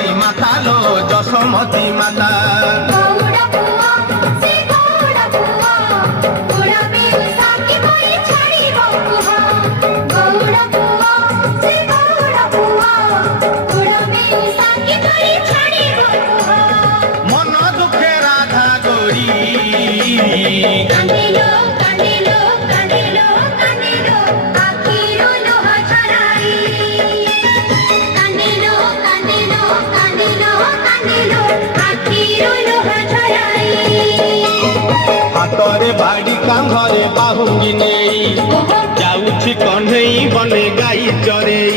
ମତି ମାତାଲୋ ଯଶୋମତୀ ମାତା মন দুঃখে রাধা গৌরী ହାତରେ ବାଡ଼ି କାନ୍ଧରେ ବାହୁଙ୍ଗି ନେଇ ଯାଉଛି କଣ୍ଢେଇ ବନେ ଗାଈ ଚରେଇ